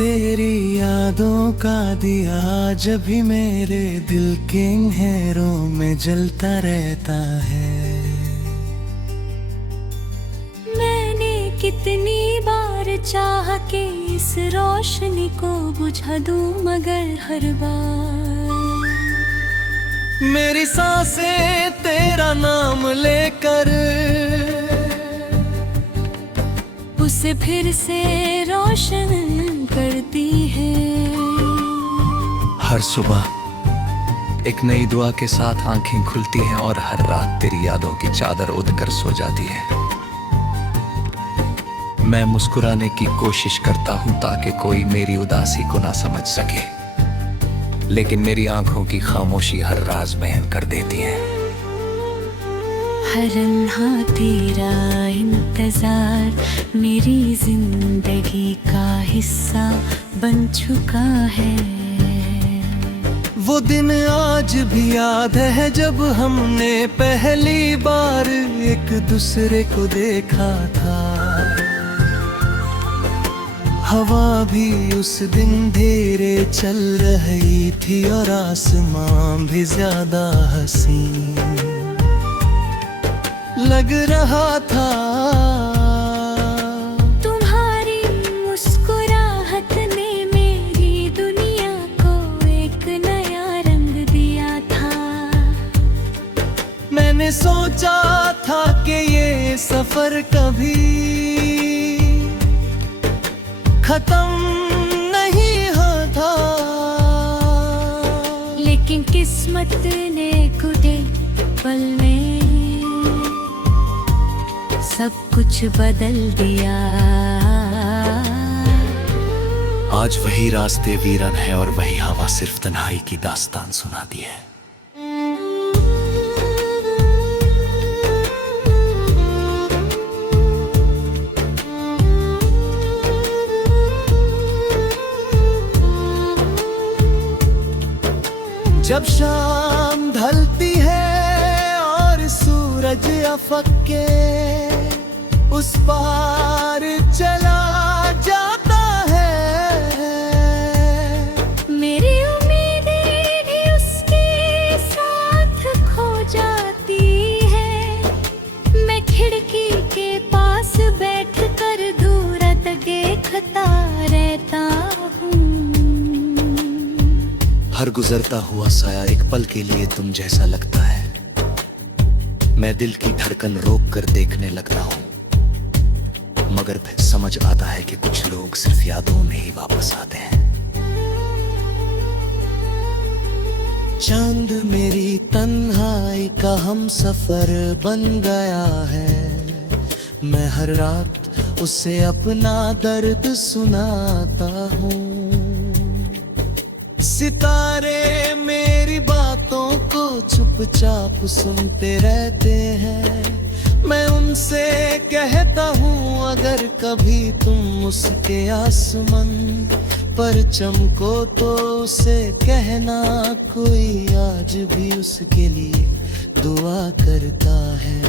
तेरी यादों का दिया जब भी मेरे दिल के अंधेरों में जलता रहता है। मैंने कितनी बार चाहा कि इस रोशनी को बुझा दूं, मगर हर बार मेरी सांसें तेरा नाम लेकर उसे फिर से रोशन करती है। हर सुबह एक नई दुआ के साथ आंखें खुलती हैं और हर रात तेरी यादों की चादर ओढ़ कर सो जाती है। मैं मुस्कुराने की कोशिश करता हूं ताकि कोई मेरी उदासी को ना समझ सके, लेकिन मेरी आंखों की खामोशी हर राज बयान कर देती है। हर लम्हा तेरा इंतजार मेरी जिंदगी का हिस्सा बन चुका है। वो दिन आज भी याद है जब हमने पहली बार एक दूसरे को देखा था। हवा भी उस दिन धीरे चल रही थी और आसमां भी ज्यादा हसीन लग रहा था। तुम्हारी मुस्कुराहट ने मेरी दुनिया को एक नया रंग दिया था। मैंने सोचा था कि ये सफर कभी खत्म नहीं होता, लेकिन किस्मत ने कुछ पल में सब कुछ बदल दिया। आज वही रास्ते वीरन है और वही हवा सिर्फ तन्हाई की दास्तान सुनाती है। जब शाम ढलती है और सूरज अफक के उस पार चला जाता है, मेरी उम्मीदें भी उसके साथ खो जाती है। मैं खिड़की के पास बैठकर दूर देखता रहता हूँ। हर गुजरता हुआ साया एक पल के लिए तुम जैसा लगता है। मैं दिल की धड़कन रोक कर देखने लगता हूँ, मगर फिर समझ आता है कि कुछ लोग सिर्फ यादों में ही वापस आते हैं। चांद मेरी तन्हाई का हम सफर बन गया है। मैं हर रात उसे अपना दर्द सुनाता हूँ। सितारे मेरी बातों को चुपचाप सुनते रहते हैं। मैं उनसे कहता हूँ अगर कभी तुम उसके आसमान पर चमको तो उसे कहना कोई आज भी उसके लिए दुआ करता है।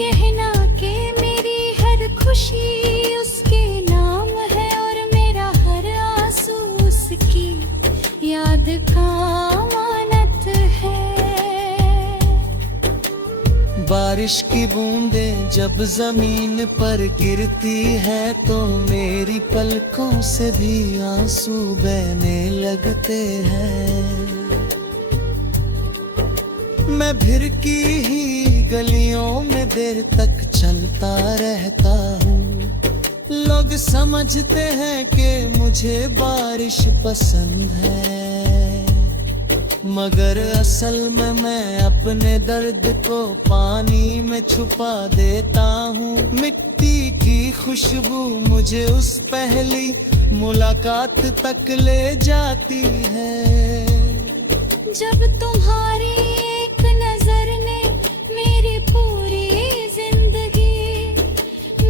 कहना कि मेरी हर खुशी उसके नाम है और मेरा हर आंसू उसकी याद का अमानत है। बारिश की बूंदें जब जमीन पर गिरती है तो मेरी पलकों से भी आंसू बहने लगते हैं। मैं भिरकी ही गलियों में देर तक चलता रहता हूँ। लोग समझते हैं कि मुझे बारिश पसंद है, मगर असल में मैं अपने दर्द को पानी में छुपा देता हूँ। मिट्टी की खुशबू मुझे उस पहली मुलाकात तक ले जाती है। जब तुम्हारी एक नजर ने मेरी पूरी जिंदगी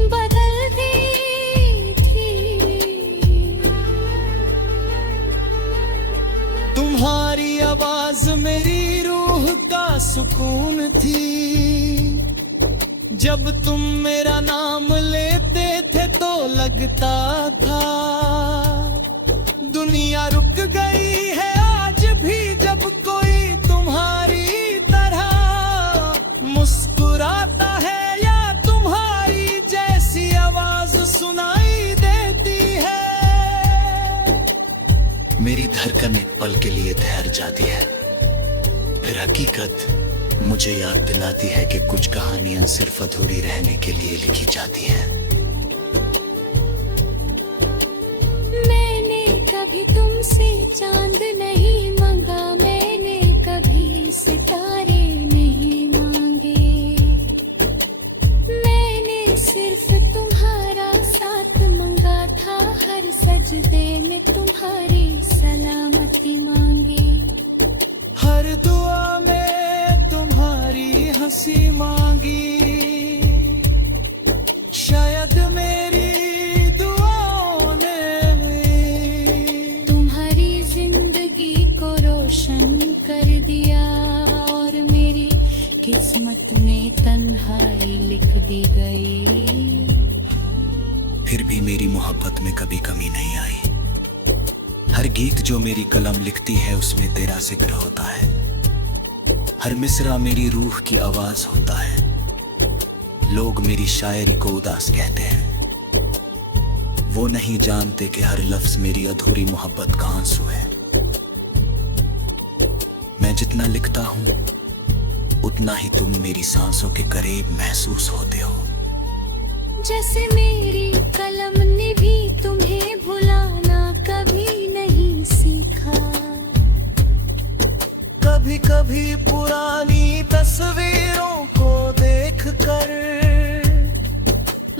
बदल दी थी। तुम्हारी आवाज मेरी रूह का सुकून थी। जब तुम मेरा नाम लेते थे तो लगता था दुनिया रुक गई है आज भी, जब कोई तुम्हारी तरह मुस्कुराता है या तुम्हारी जैसी आवाज सुनाई देती है। मेरी धड़कन एक पल के लिए ठहर जाती है, फिर हकीकत मुझे याद दिलाती है कि कुछ कहानियां सिर्फ अधूरी रहने के लिए लिखी जाती हैं। मैंने कभी तुमसे चांद नहीं मांगा, मैंने कभी सितारे नहीं मांगे, मैंने सिर्फ तुम्हारा साथ मांगा था, हर सजदे में तुम्हारी सलामती मांगी, हर दुआ में तुम्हारी हंसी मांगी, शायद मेरी दुआओं ने भी तुम्हारी जिंदगी को रोशन कर दिया और मेरी किस्मत में तन्हाई लिख दी गई। फिर भी मेरी मोहब्बत में कभी कमी नहीं आई, हर गीत जो मेरी कलम लिखती है उसमें तेरा जिक्र होता है, हर मिसरा मेरी रूह की आवाज होता है। लोग मेरी शायरी को उदास कहते हैं, वो नहीं जानते कि हर लफ्ज मेरी अधूरी मोहब्बत का आंसू है। मैं जितना लिखता हूं उतना ही तुम मेरी सांसों के करीब महसूस होते हो। जैसे मेरी कलम ने भी तुम्हें भुलाना कभी नहीं सीखा, कभी कभी पुरानी तस्वीरों को देखकर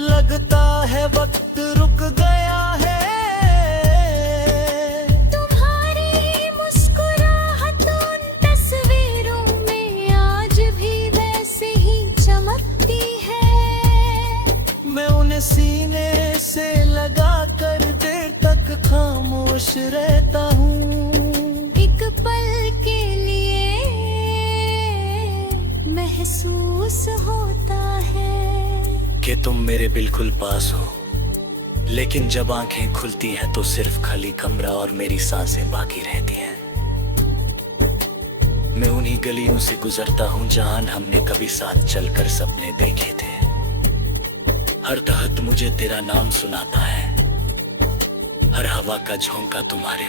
लगता है वक्त रुक गया है। तुम्हारी मुस्कुराहट उन तस्वीरों में आज भी वैसे ही चमकती है। मैं उन्हें सीने से लगा कर देर तक खामोश रहता हूँ, एक पल के लिए महसूस होता है कि तुम मेरे बिल्कुल पास हो, लेकिन जब आंखें खुलती हैं तो सिर्फ खाली कमरा और मेरी सांसें बाकी रहती हैं। मैं उन्हीं गलियों से गुजरता हूँ जहां हमने कभी साथ चलकर सपने देखे थे। हर दहत मुझे तेरा नाम सुनाता है, हर हवा का झोंका तुम्हारे